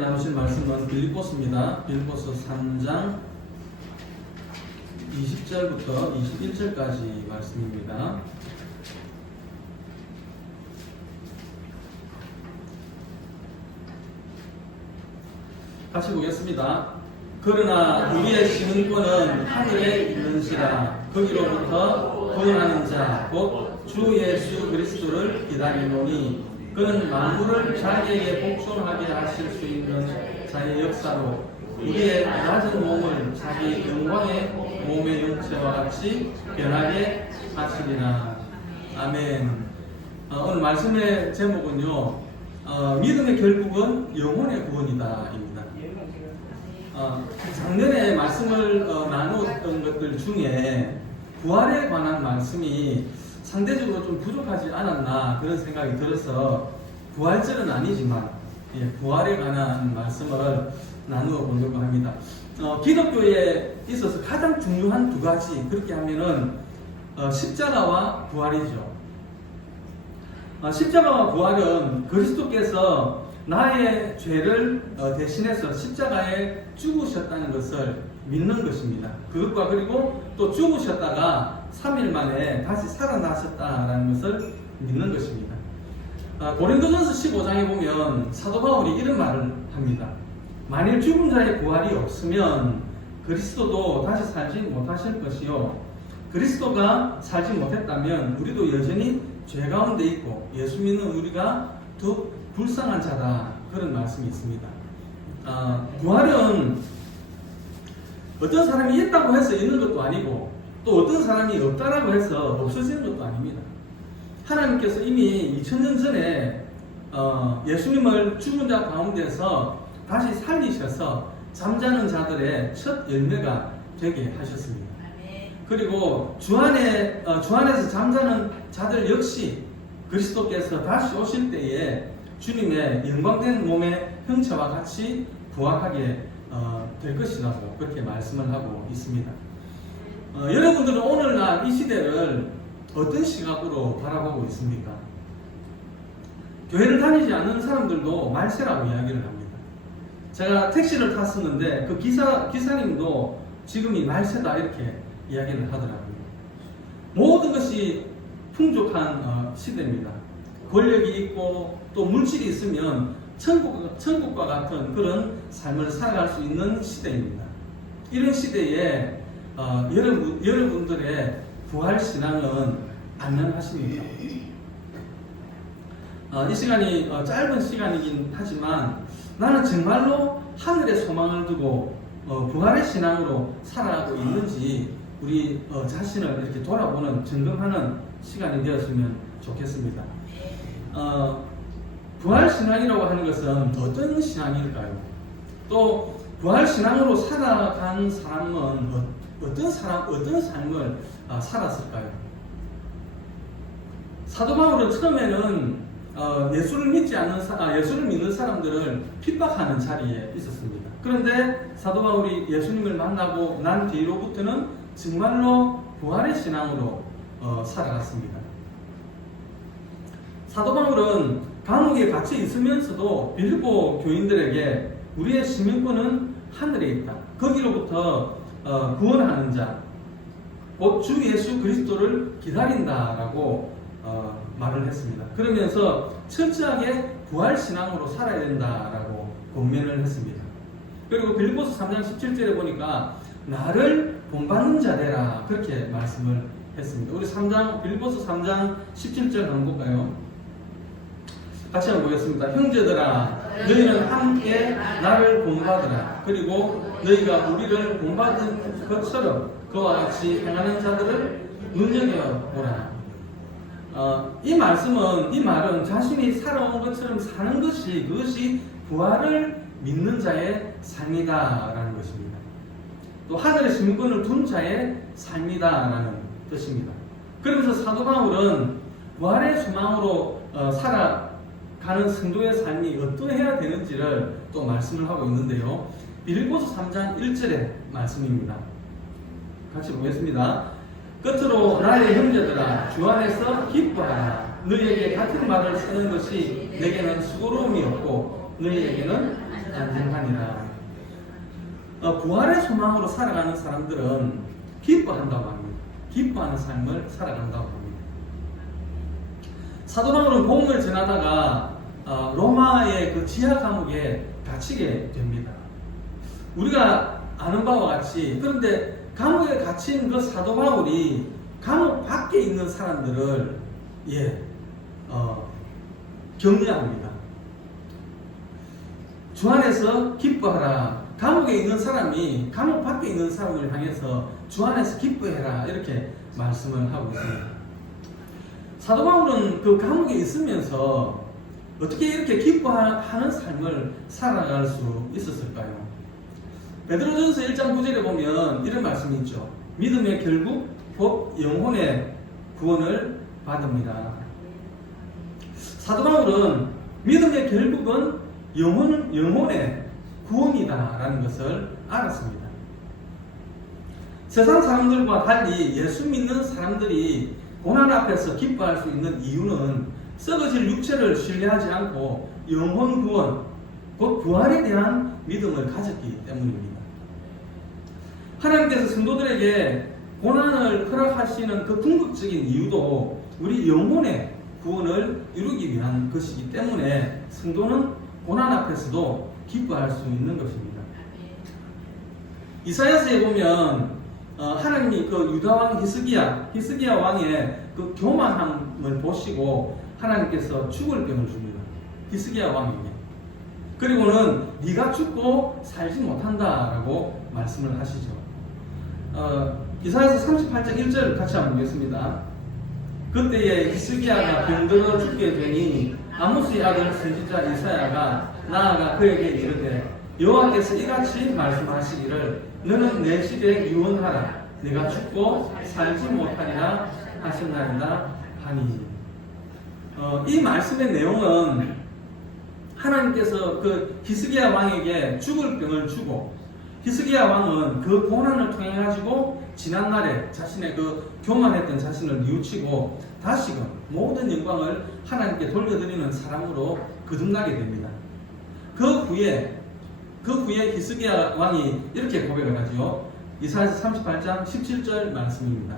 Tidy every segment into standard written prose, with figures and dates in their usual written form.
나누실 말씀은 빌립보서입니다. 빌립보서 3장 20절부터 21절까지 말씀입니다. 같이 보겠습니다. 그러나 우리의 시민권은 하늘에 있는지라 거기로부터 구원하는 자 곧 주 예수 그리스도를 기다리노니 그는 만물을 자기에게 복종하게 하실 수 있는 자의 역사로 우리의 낮은 몸을 자기 영광의 몸의 형체와 같이 변하게 하시리라. 아멘. 오늘 말씀의 제목은요, 믿음의 결국은 영혼의 구원이다 입니다. 작년에 말씀을 나누었던 것들 중에 부활에 관한 말씀이 상대적으로 좀 부족하지 않았나 그런 생각이 들어서 부활절은 아니지만 부활에 관한 말씀을 나누어 보려고 합니다. 기독교에 있어서 가장 중요한 두 가지, 그렇게 하면은 십자가와 부활이죠. 십자가와 부활은 그리스도께서 나의 죄를 대신해서 십자가에 죽으셨다는 것을 믿는 것입니다. 그것과 그리고 또 죽으셨다가 3일 만에 다시 살아나셨다는 것을 믿는 것입니다. 고린도전서 15장에 보면 사도 바울이 이런 말을 합니다. 만일 죽은 자의 부활이 없으면 그리스도도 다시 살지 못하실 것이요, 그리스도가 살지 못했다면 우리도 여전히 죄 가운데 있고 예수 믿는 우리가 더 불쌍한 자다, 그런 말씀이 있습니다. 부활은 어떤 사람이 있다고 해서 있는 것도 아니고 또 어떤 사람이 없다라고 해서 없어지는 것도 아닙니다. 하나님께서 이미 2000년 전에 예수님을 죽은 자 가운데서 다시 살리셔서 잠자는 자들의 첫 열매가 되게 하셨습니다. 그리고 주 안에서 잠자는 자들 역시 그리스도께서 다시 오실 때에 주님의 영광된 몸의 형체와 같이 부활하게 될 것이라고 그렇게 말씀을 하고 있습니다. 여러분들은 오늘날 이 시대를 어떤 시각으로 바라보고 있습니까? 교회를 다니지 않는 사람들도 말세라고 이야기를 합니다. 제가 택시를 탔었는데 그 기사님도 지금이 말세다 이렇게 이야기를 하더라고요. 모든 것이 풍족한 시대입니다. 권력이 있고 또 물질이 있으면 천국과 같은 그런 삶을 살아갈 수 있는 시대입니다. 이런 시대에 여러분들의 부활신앙은 안녕하십니까? 이 시간이 짧은 시간이긴 하지만 나는 정말로 하늘의 소망을 두고 부활의 신앙으로 살아가고 있는지 우리 자신을 이렇게 돌아보는, 점검하는 시간이 되었으면 좋겠습니다. 부활신앙이라고 하는 것은 어떤 신앙일까요? 또 부활신앙으로 살아간 사람은 어떤 삶을 살았을까요? 사도 바울은 처음에는 예수를 믿는 사람들을 핍박하는 자리에 있었습니다. 그런데 사도 바울이 예수님을 만나고 난 뒤로부터는 정말로 부활의 신앙으로 살아갔습니다. 사도 바울은 감옥에 갇혀 있으면서도 빌립보 교인들에게 우리의 시민권은 하늘에 있다, 거기로부터 구원하는 자, 곧 주 예수 그리스도를 기다린다라고 말을 했습니다. 그러면서 철저하게 부활신앙으로 살아야 된다라고 권면을 했습니다. 그리고 빌립보서 3장 17절에 보니까 나를 본받는 자 되라, 그렇게 말씀을 했습니다. 우리 빌립보서 3장 17절 한번 볼까요? 같이 한번 보겠습니다. 형제들아, 너희는 함께 나를 본받으라. 그리고 너희가 우리를 본받은 것처럼 그와 같이 행하는 자들을 눈여겨보라. 이 말은 자신이 살아온 것처럼 사는 것이, 그것이 부활을 믿는 자의 삶이다라는 것입니다. 또 하늘의 시민권을 둔 자의 삶이다라는 뜻입니다. 그러면서 사도 바울은 부활의 소망으로 살아가는 성도의 삶이 어떠해야 되는지를 또 말씀을 하고 있는데요. 빌립보서 3장 1절의 말씀입니다. 같이 보겠습니다. 끝으로 나의 형제들아, 주 안에서 기뻐하라. 너희에게 같은 말을 쓰는 것이 내게는 수고로움이 없고 너희에게는 안전하니라. 부활의 소망으로 살아가는 사람들은 기뻐한다고 합니다. 기뻐하는 삶을 살아간다고 합니다. 사도 바울은 복음을 전하다가 로마의 그 지하 감옥에 갇히게 됩니다. 우리가 아는 바와 같이, 그런데 감옥에 갇힌 그 사도 바울이 감옥 밖에 있는 사람들을 격려합니다. 주 안에서 기뻐하라. 감옥에 있는 사람이 감옥 밖에 있는 사람을 향해서 주 안에서 기뻐해라, 이렇게 말씀을 하고 있습니다. 사도 바울은 그 감옥에 있으면서 어떻게 이렇게 기뻐하는 삶을 살아갈 수 있었을까요? 베드로전서 1장 9절에 보면 이런 말씀이 있죠. 믿음의 결국 곧 영혼의 구원을 받습니다. 사도 바울은 믿음의 결국은 영혼의 구원이다라는 것을 알았습니다. 세상 사람들과 달리 예수 믿는 사람들이 고난 앞에서 기뻐할 수 있는 이유는 썩어질 육체를 신뢰하지 않고 영혼 구원, 곧 부활에 대한 믿음을 가졌기 때문입니다. 하나님께서 성도들에게 고난을 허락하시는 그 궁극적인 이유도 우리 영혼의 구원을 이루기 위한 것이기 때문에 성도는 고난 앞에서도 기뻐할 수 있는 것입니다. 이사야서에 보면 하나님이 그 유다 왕 히스기야 왕의 그 교만함을 보시고 하나님께서 죽을 병을 줍니다. 히스기야 왕에게. 그리고는 네가 죽고 살지 못한다라고 말씀을 하시죠. 이사야서 38장 1절 같이 한번 보겠습니다. 그때에 히스기야가 병들어 죽게 되니 아모스의 아들 선지자 이사야가 나아가 그에게 이르되 여호와께서 이같이 말씀하시기를 너는 내 집에 유언하라. 내가 죽고 살지 못하리라 하셨나이다 하니. 이 말씀의 내용은 하나님께서 그 히스기야 왕에게 죽을 병을 주고 히스기야 왕은 그 고난을 통해 가지고 지난날에 자신의 그 교만했던 자신을 뉘우치고 다시금 모든 영광을 하나님께 돌려드리는 사람으로 거듭나게 됩니다. 그 후에 히스기야 왕이 이렇게 고백을 하죠. 이사야서 38장 17절 말씀입니다.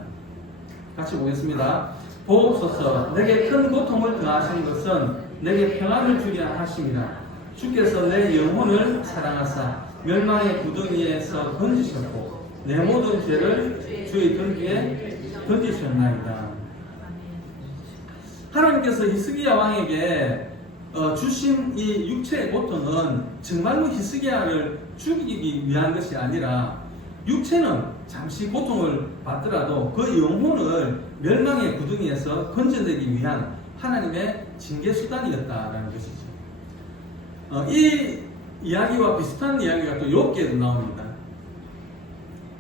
같이 보겠습니다. 보옵소서, 내게 큰 고통을 더하신 것은 내게 평안을 주려 하심이라. 주께서 내 영혼을 사랑하사 멸망의 구덩이에서 건지셨고 내 모든 죄를 주의 등기에 던지셨나이다. 하나님께서 히스기야 왕에게 주신 이 육체의 고통은 정말로 히스기야를 죽이기 위한 것이 아니라 육체는 잠시 고통을 받더라도 그 영혼을 멸망의 구덩이에서 건져내기 위한 하나님의 징계 수단이었다라는 것이죠. 이 이야기와 비슷한 이야기가 또 욥기에도 나옵니다.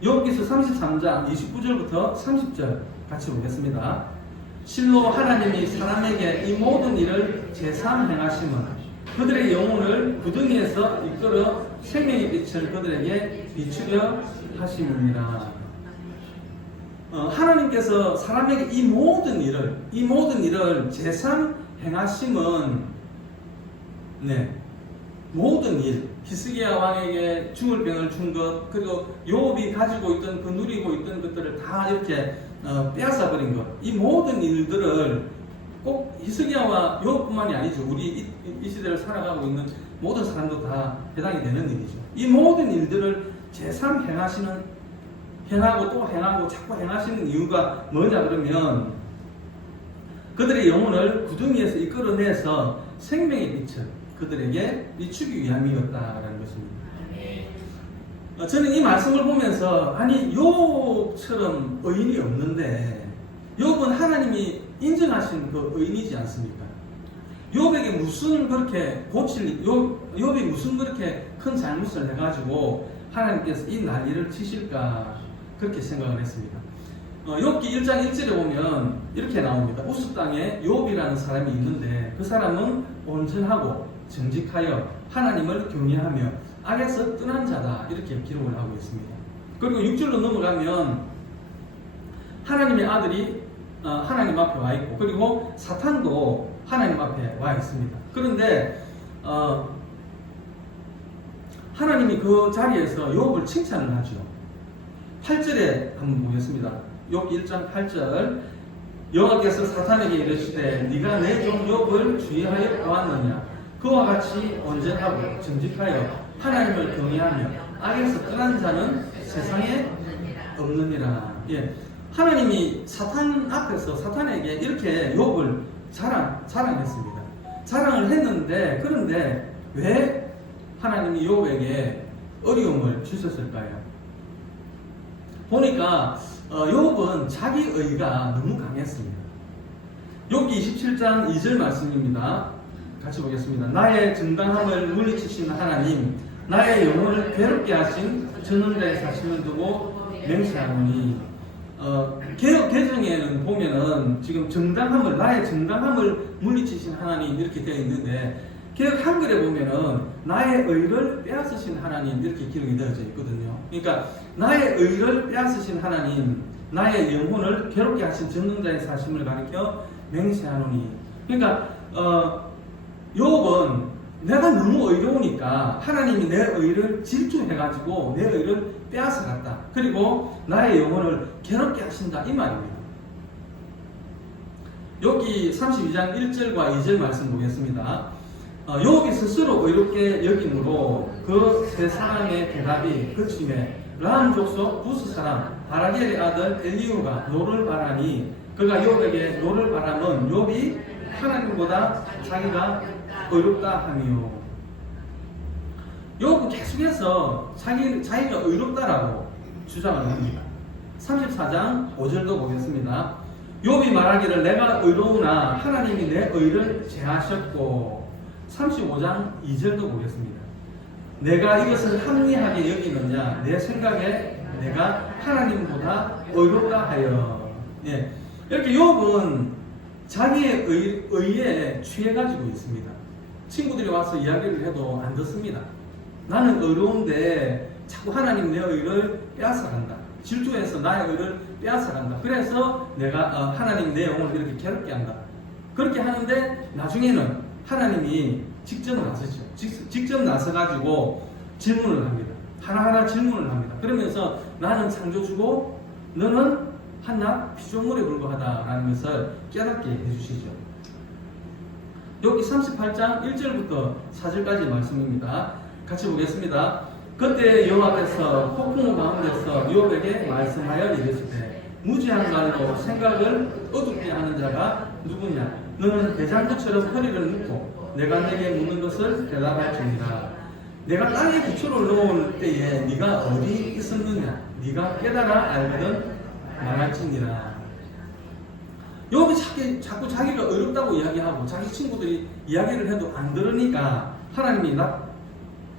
욥기서 33장 29절부터 30절 같이 보겠습니다. 실로 하나님이 사람에게 이 모든 일을 제삼 행하심은 그들의 영혼을 구덩이에서 이끌어 생명의 빛을 그들에게 비추려 하심이니라. 하나님께서 사람에게 이 모든 일을 제삼 행하심은 모든 일, 히스기야 왕에게 죽을 병을 준 것, 그리고 욥이 가지고 있던 그 누리고 있던 것들을 다 이렇게 빼앗아 버린 것, 이 모든 일들을 꼭 히스기야와 욥뿐만이 아니죠. 우리 이 시대를 살아가고 있는 모든 사람도 다 해당이 되는 일이죠. 이 모든 일들을 제삼 행하고 또 행하고 자꾸 행하시는 이유가 뭐냐 그러면 그들의 영혼을 구덩이에서 이끌어내서 생명의 빛을 그들에게 비추기 위함이었다라는 것입니다. 저는 이 말씀을 보면서 아니 욥처럼 의인이 없는데 욥은 하나님이 인정하신 그 의인이지 않습니까? 욥에게 무슨 그렇게 욥이 무슨 그렇게 큰 잘못을 해가지고 하나님께서 이 난리를 치실까 그렇게 생각을 했습니다. 욥기 1장 1절에 보면 이렇게 나옵니다. 우스 땅에 욥이라는 사람이 있는데 그 사람은 온전하고 정직하여 하나님을 경외하며 악에서 떠난 자다 이렇게 기록을 하고 있습니다. 그리고 6절로 넘어가면 하나님의 아들이 하나님 앞에 와 있고 그리고 사탄도 하나님 앞에 와 있습니다. 그런데 하나님이 그 자리에서 욥을 칭찬을 하죠. 8절에 한번 보겠습니다. 욥 1장 8절. 여호와께서 사탄에게 이르시되 네가 내 종 욥을 주의하여 보았느냐. 그와 같이 온전하고 정직하여 하나님을 경외하며 악에서 떠난 자는 세상에 없느니라. 예. 하나님이 사탄 앞에서 사탄에게 이렇게 욥을 자랑했습니다. 자랑을 했는데, 그런데 왜 하나님이 욥에게 어려움을 주셨을까요? 보니까 욥은 자기 의가 너무 강했습니다. 욥기 27장 2절 말씀입니다. 같이 보겠습니다. 나의 정당함을 물리치신 하나님, 나의 영혼을 괴롭게 하신 전원자의 사심을 두고 맹세하노니. 개혁 개정에는 보면은 지금 정당함을, 나의 정당함을 물리치신 하나님 이렇게 되어 있는데, 개혁 한글에 보면은 나의 의를 빼앗으신 하나님 이렇게 기록이 되어져 있거든요. 그러니까 나의 의를 빼앗으신 하나님, 나의 영혼을 괴롭게 하신 전능자의 사심을 가리켜 맹세하노니. 그러니까 욥은 내가 너무 의로우니까 하나님이 내 의를 질투해가지고 내 의를 빼앗아갔다. 그리고 나의 영혼을 괴롭게 하신다, 이 말입니다. 욥기 32장 1절과 2절 말씀 보겠습니다. 욥이 스스로 의롭게 여김으로 그 세 사람의 대답이 그침에 람 족속 부스 사람 바라겔의 아들 엘리후가 노를 바라니, 그가 욥에게 노를 바라면 욥이 하나님보다 자기가 의롭다 하며. 욥은 계속해서 자기가 의롭다라고 주장을 합니다. 34장 5절도 보겠습니다. 욥이 말하기를 내가 의로우나 하나님이 내 의를 제하셨고. 35장 2절도 보겠습니다. 내가 이것을 합리하게 여기느냐, 내 생각에 내가 하나님보다 의롭다 하여. 예. 이렇게 욥은 자기의 의에 취해가지고 있습니다. 친구들이 와서 이야기를 해도 안 듣습니다. 나는 의로운데 자꾸 하나님 내 의를 빼앗아간다. 질투해서 나의 의를 빼앗아간다. 그래서 내가 하나님 내 영혼을 이렇게 괴롭게 한다. 그렇게 하는데 나중에는 하나님이 직접 나서죠. 직접 나서가지고 질문을 합니다. 하나하나 질문을 합니다. 그러면서 나는 창조주고 너는 한낱 피조물에 불과하다라는 것을 깨닫게 해주시죠. 여기 38장 1절부터 4절까지 말씀입니다. 같이 보겠습니다. 그때 여호와께서 폭풍우 가운데서 욥에게 말씀하여 이르시되 무지한 말로 생각을 어둡게 하는 자가 누구냐? 너는 대장부처럼 허리를 묶고 내가 내게 묻는 것을 대답할지니라. 내가 땅에 기초를 놓을 때에 네가 어디 있었느냐? 네가 깨달아 알거든 말할지니라. 욥이 자꾸 자기가 어렵다고 이야기하고 자기 친구들이 이야기를 해도 안 들으니까 하나님이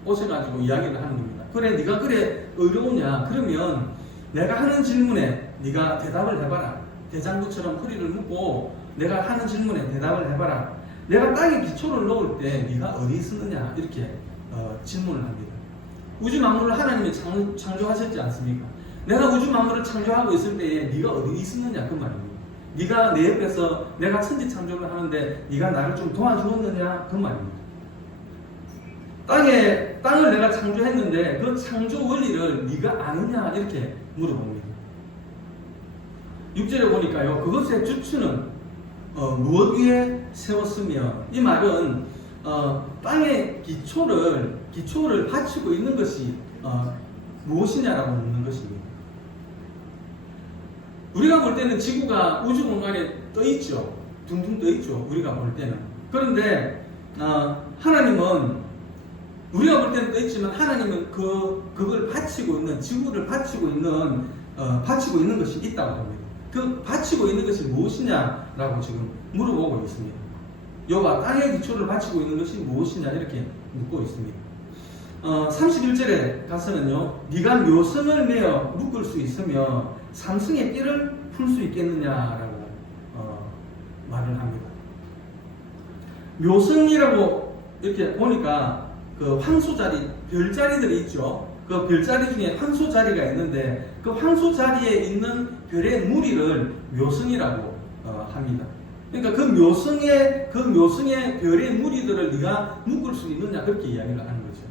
오셔가지고 이야기를 하는 겁니다. 그래, 네가 그래 어려우냐? 그러면 내가 하는 질문에 네가 대답을 해봐라. 대장부처럼 허리를 묶고 내가 하는 질문에 대답을 해봐라. 내가 땅에 기초를 놓을 때 네가 어디 있었느냐? 이렇게 질문을 합니다. 우주 만물을 하나님이 창조하셨지 않습니까? 내가 우주 만물을 창조하고 있을 때에 네가 어디 있었느냐? 그 말입니다. 네가 내 옆에서 내가 천지 창조를 하는데 네가 나를 좀 도와주었느냐? 그 말입니다. 땅을 내가 창조했는데 그 창조 원리를 네가 아느냐? 이렇게 물어봅니다. 6절에 보니까요, 그것의 주추는 무엇 위에 세웠으며, 이 말은 땅의 기초를 받치고 있는 것이 무엇이냐라고 묻는 것입니다. 우리가 볼 때는 지구가 우주 공간에 떠 있죠. 둥둥 떠 있죠. 우리가 볼 때는. 그런데 하나님은 우리가 볼 때는 떠 있지만 하나님은 그걸 받치고 있는, 지구를 받치고 있는 것이 있다고 합니다. 그 받치고 있는 것이 무엇이냐라고 지금 물어보고 있습니다. 여호와 땅의 기초를 받치고 있는 것이 무엇이냐 이렇게 묻고 있습니다. 31절에 가서는요, 네가 묘성을 내어 묶을 수 있으며 삼승의 띠를 풀 수 있겠느냐라고 말을 합니다. 묘성이라고 이렇게 보니까 그 황소자리, 별자리들이 있죠. 그 별자리 중에 황소자리가 있는데 그 황소자리에 있는 별의 무리를 묘성이라고 합니다. 그러니까 그 묘성의 별의 무리들을 네가 묶을 수 있느냐 그렇게 이야기를 하는 거죠.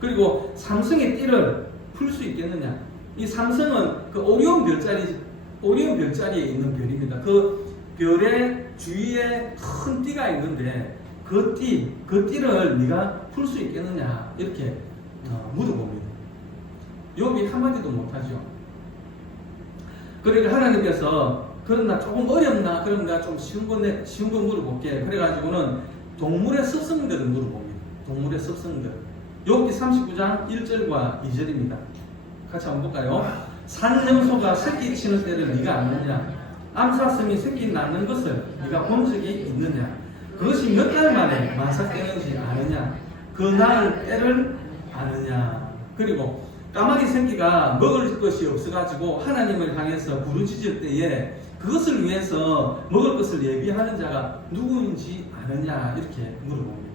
그리고 삼성의 띠를 풀 수 있겠느냐? 이 삼성은 그 오리온 별자리에 있는 별입니다. 그 별의 주위에 큰 띠가 있는데 그 띠를 네가 풀 수 있겠느냐? 이렇게 물어봅니다. 욥이 한마디도 못하죠. 그러니까 하나님께서 그러나 조금 어렵나? 그럼 내가 좀 쉬운 거 물어볼게. 그래가지고는 동물의 습성들을 물어봅니다. 동물의 습성들. 욥기 39장 1절과 2절입니다. 같이 한번 볼까요? 산염소가 새끼 치는 때를 네가 아느냐? 암사슴이 새끼 낳는 것을 네가 본 적이 있느냐? 그것이 몇 달 만에 만삭되는지 아느냐? 그 낳을 때를 아느냐? 그리고 까마귀 새끼가 먹을 것이 없어가지고 하나님을 향해서 부르짖을 때에 그것을 위해서 먹을 것을 예비하는 자가 누구인지 아느냐? 이렇게 물어봅니다.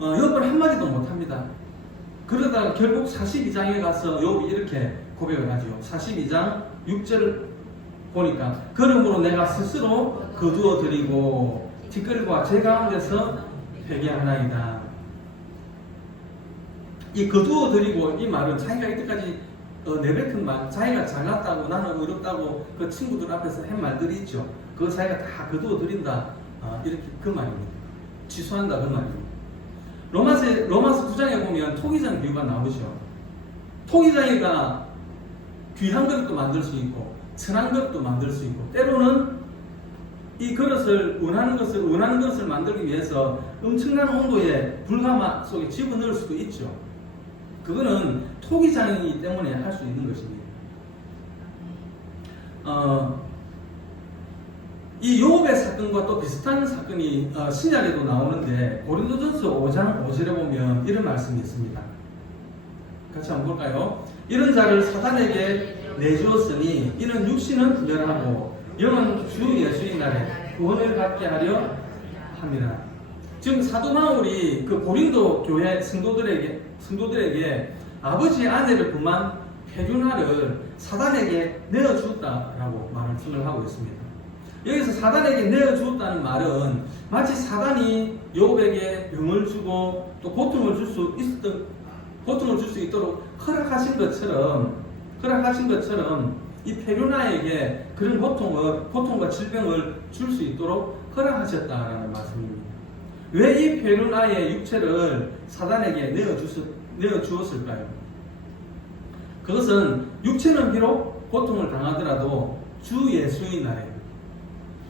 욥은 한마디도 못합니다. 그러다가 결국 42장에 가서 욥이 이렇게 고백을 하죠. 42장 6절 보니까 그러므로 내가 스스로 거두어 드리고 티끌과 제 가운데서 회개하나이다. 이 거두어 드리고 이 말은 자기가 이때까지 내뱉은 말, 자기가 잘났다고 나는 어렵다고 그 친구들 앞에서 한 말들이 있죠. 그거 자기가 다 거두어 드린다. 이렇게 그 말입니다. 취소한다 그 말입니다. 로마서 9장에 보면 토기장 비유가 나오죠. 토기장이가 귀한 그릇도 만들 수 있고 천한 그릇도 만들 수 있고 때로는 이 그릇을 원하는 것을 만들기 위해서 엄청난 온도의 불가마 속에 집어넣을 수도 있죠. 그거는 토기장이기 때문에 할 수 있는 것입니다. 이 욥의 사건과 또 비슷한 사건이 신약에도 나오는데 고린도전서 5장 5절에 보면 이런 말씀이 있습니다. 같이 한번 볼까요? 이런 자를 사단에게 내주었으니 이는 육신은 멸하고 영은 주 예수의 날에 구원을 받게 하려 함이라. 지금 사도 바울이 그 고린도 교회 성도들에게 아버지의 아내를 범한 페류나를 사단에게 내어주었다라고 말씀을 하고 있습니다. 여기서 사단에게 내어주었다는 말은 마치 사단이 욥에게 병을 주고 또 고통을 줄 수 있도록 허락하신 것처럼 이 페류나에게 그런 고통과 질병을 줄 수 있도록 허락하셨다라는 말씀입니다. 왜 이 페류나의 육체를 사단에게 내어주었을까요? 그것은 육체는 비록 고통을 당하더라도 주 예수의 날에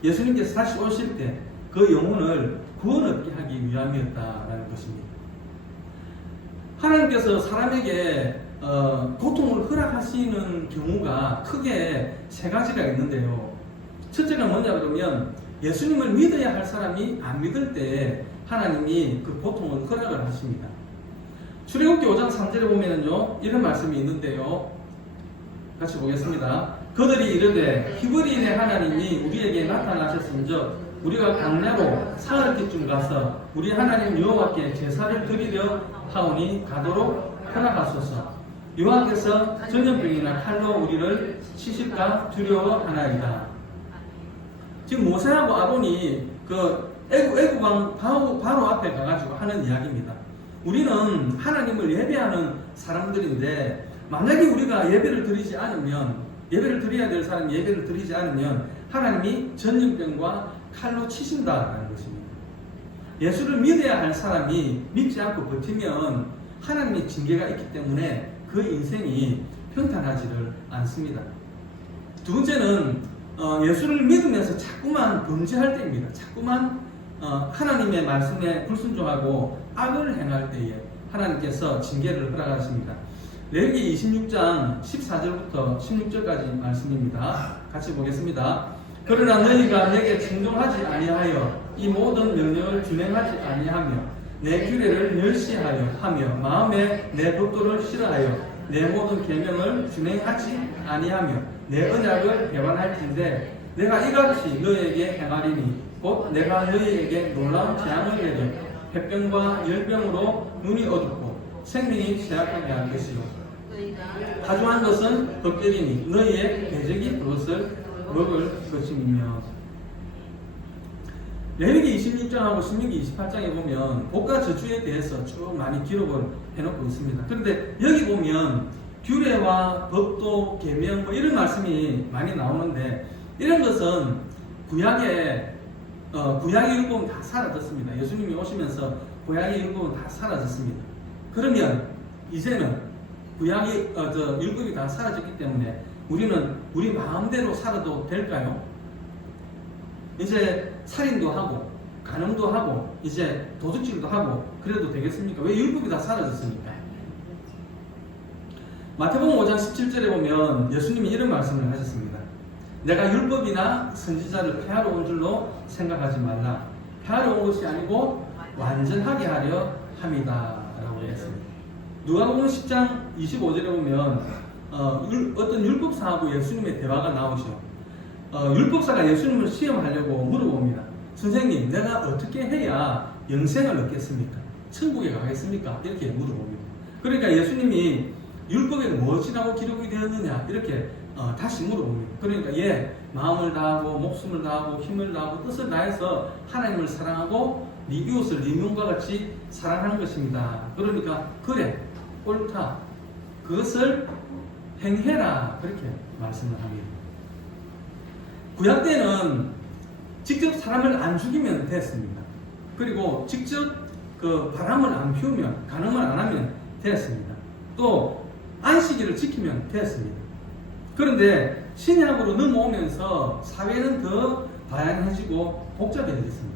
예수님께서 다시 오실 때 그 영혼을 구원 얻게 하기 위함이었다라는 것입니다. 하나님께서 사람에게 고통을 허락하시는 경우가 크게 세 가지가 있는데요. 첫째가 뭐냐 그러면 예수님을 믿어야 할 사람이 안 믿을 때 하나님이 그 고통을 허락을 하십니다. 출애굽기 5장 3절에 보면은요 이런 말씀이 있는데요. 같이 보겠습니다. 그들이 이르되 히브리인의 하나님이 우리에게 나타나셨은즉 우리가 광야로 사흘쯤 가서 우리 하나님 여호와께 제사를 드리려 하오니 가도록 허락하소서. 여호와께서 전염병이나 칼로 우리를 치실까 두려워하나이다. 지금 모세하고 아론이 그 애굽왕 바로 앞에 가가지고 하는 이야기입니다. 우리는 하나님을 예배하는 사람들인데 만약에 우리가 예배를 드려야 될 사람이 예배를 드리지 않으면 하나님이 전염병과 칼로 치신다라는 것입니다. 예수를 믿어야 할 사람이 믿지 않고 버티면 하나님의 징계가 있기 때문에 그 인생이 평탄하지를 않습니다. 두 번째는 예수를 믿으면서 자꾸만 범죄할 때입니다. 자꾸만 하나님의 말씀에 불순종하고 악을 행할 때에 하나님께서 징계를 허락하십니다. 레위기 26장 14절부터 16절까지 말씀입니다. 같이 보겠습니다. 그러나 너희가 내게 충동하지 아니하여 이 모든 명령을 준행하지 아니하며 내 규례를 멸시하여 하며 마음에 내 법도를 싫어하여 내 모든 계명을 준행하지 아니하며 내 언약을 배반할진대 내가 이같이 너희에게 행하리니 곧 내가 너희에게 놀라운 재앙을 내려 햇병과 열병으로 눈이 어둡고 생명이 쇠약하게 할 것이요 가중한 것은 헛되리니 너희의 대적이 그것을 먹을 것임이며. 레위기 26장하고 신명기 28장에 보면 복과 저주에 대해서 쭉 많이 기록을 해놓고 있습니다. 그런데 여기 보면 규례와 법도 계명 뭐 이런 말씀이 많이 나오는데 이런 것은 구약의 율법은 다 사라졌습니다. 예수님이 오시면서 구약의 율법은 다 사라졌습니다. 그러면 이제는 율법이 다 사라졌기 때문에 우리는 우리 마음대로 살아도 될까요? 이제 살인도 하고 간음도 하고 이제 도둑질도 하고 그래도 되겠습니까? 왜 율법이 다 사라졌습니까? 마태복음 5장 17절에 보면 예수님이 이런 말씀을 하셨습니다. 내가 율법이나 선지자를 폐하러 온 줄로 생각하지 말라. 폐하러 온 것이 아니고 완전하게 하려 함이다 라고 했습니다. 누가복음 10장 25절에 보면 어떤 율법사하고 예수님의 대화가 나오죠. 율법사가 예수님을 시험하려고 물어봅니다. 선생님, 내가 어떻게 해야 영생을 얻겠습니까? 천국에 가겠습니까? 이렇게 물어봅니다. 그러니까 예수님이 율법에 무엇이라고 기록이 되었느냐 이렇게 다시 물어봅니다. 그러니까 마음을 다하고 목숨을 다하고 힘을 다하고 뜻을 다해서 하나님을 사랑하고 네 이웃을 네 몸과 같이 사랑하는 것입니다. 그러니까 그래, 옳다, 그것을 행해라 그렇게 말씀을 합니다. 구약 때는 직접 사람을 안 죽이면 됐습니다. 그리고 직접 그 바람을 안 피우면, 간음을 안 하면 됐습니다. 또 안식일을 지키면 됐습니다. 그런데 신약으로 넘어오면서 사회는 더 다양해지고 복잡해졌습니다.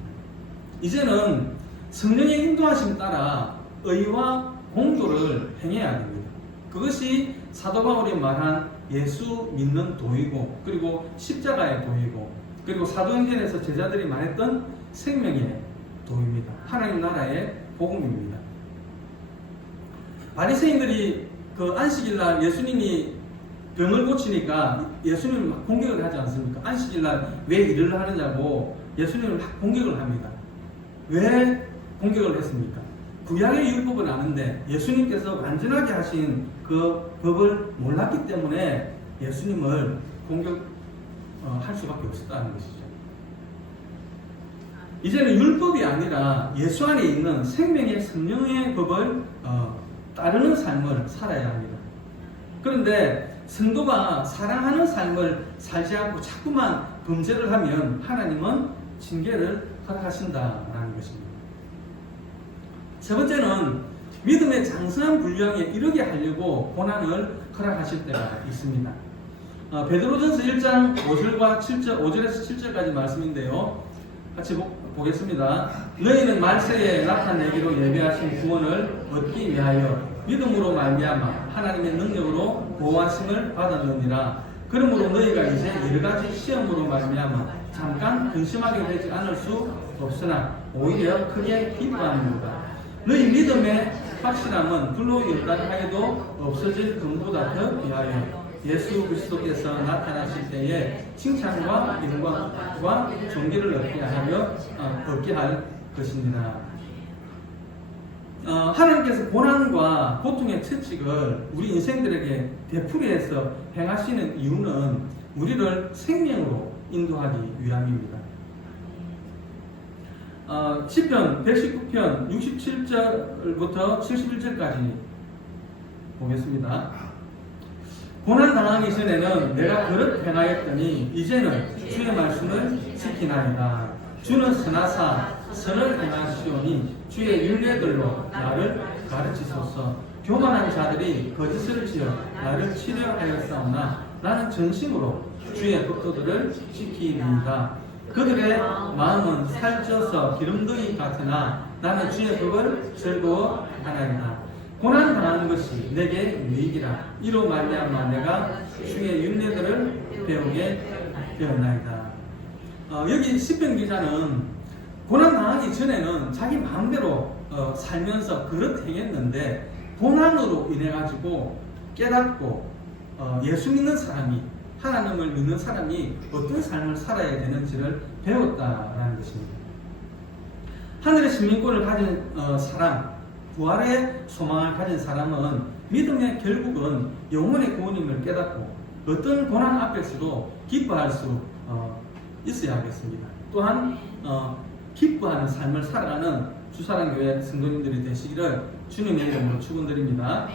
이제는 성령의 인도하심 따라 의와 공도를 행해야 됩니다. 그것이 사도 바울이 말한 예수 믿는 도이고, 그리고 십자가의 도이고, 그리고 사도행전에서 제자들이 말했던 생명의 도입니다. 하나님 나라의 복음입니다. 바리새인들이 그 안식일날 예수님이 병을 고치니까 예수님을 막 공격을 하지 않습니까? 안식일날 왜 일을 하느냐고 예수님을 막 공격을 합니다. 왜 공격을 했습니까? 구약의 율법은 아는데 예수님께서 완전하게 하신 그 법을 몰랐기 때문에 예수님을 공격할 수밖에 없었다는 것이죠. 이제는 율법이 아니라 예수 안에 있는 생명의 성령의 법을 따르는 삶을 살아야 합니다. 그런데 성도가 사랑하는 삶을 살지 않고 자꾸만 범죄를 하면 하나님은 징계를 허락하신다라는 것입니다. 세 번째는 믿음의 장성한 분량에 이르게 하려고 고난을 허락하실 때가 있습니다. 베드로전서 1장 5절에서 7절까지 말씀인데요. 같이 보겠습니다. 너희는 말세에 나타내기로 예비하신 구원을 얻기 위하여 믿음으로 말미암아 하나님의 능력으로 보호하심을 받았느니라. 그러므로 너희가 이제 여러가지 시험으로 말미암아 잠깐 근심하게 되지 않을 수 없으나 오히려 크게 기뻐합니다. 너희 믿음의 확실함은 불로 연단하여도 없어질 금보다 더 귀하여 예수 그리스도께서 나타나실 때에 칭찬과 영광과 존귀를 얻게 할 것입니다. 하나님께서 고난과 고통의 채찍을 우리 인생들에게 되풀이해서 행하시는 이유는 우리를 생명으로 인도하기 위함입니다. 시편 119편 67절부터 71절까지 보겠습니다. 고난 당하기 전에는 내가 그릇 행하였더니 이제는 주의 말씀을 지키나이다. 주는 선하사 선을 행하시오니 주의 율례들로 나를 가르치소서. 교만한 자들이 거짓을 지어 나를 치려하였사오나 나는 전심으로 주의 법도들을 지키리이다. 그들의 마음은 살쪄서 기름덩이 같으나 나는 주의 법을 즐거워하나이다. 고난 당하는 것이 내게 유익이라. 이로 말미암아 내가 주의 율례들을 배우게 되었나이다. 여기 시편 기자는 고난 당하기 전에는 자기 마음대로 살면서 그릇 행했는데 고난으로 인해 가지고 깨닫고 예수 믿는 사람이, 하나님을 믿는 사람이 어떤 삶을 살아야 되는지를 배웠다라는 것입니다. 하늘의 시민권을 가진 사람, 부활의 소망을 가진 사람은 믿음의 결국은 영혼의 구원임을 깨닫고 어떤 고난 앞에서도 기뻐할 수 있어야 하겠습니다. 또한 기뻐하는 삶을 살아가는 주사랑교회 성도님들이 되시기를 주님의 이름으로 축원드립니다.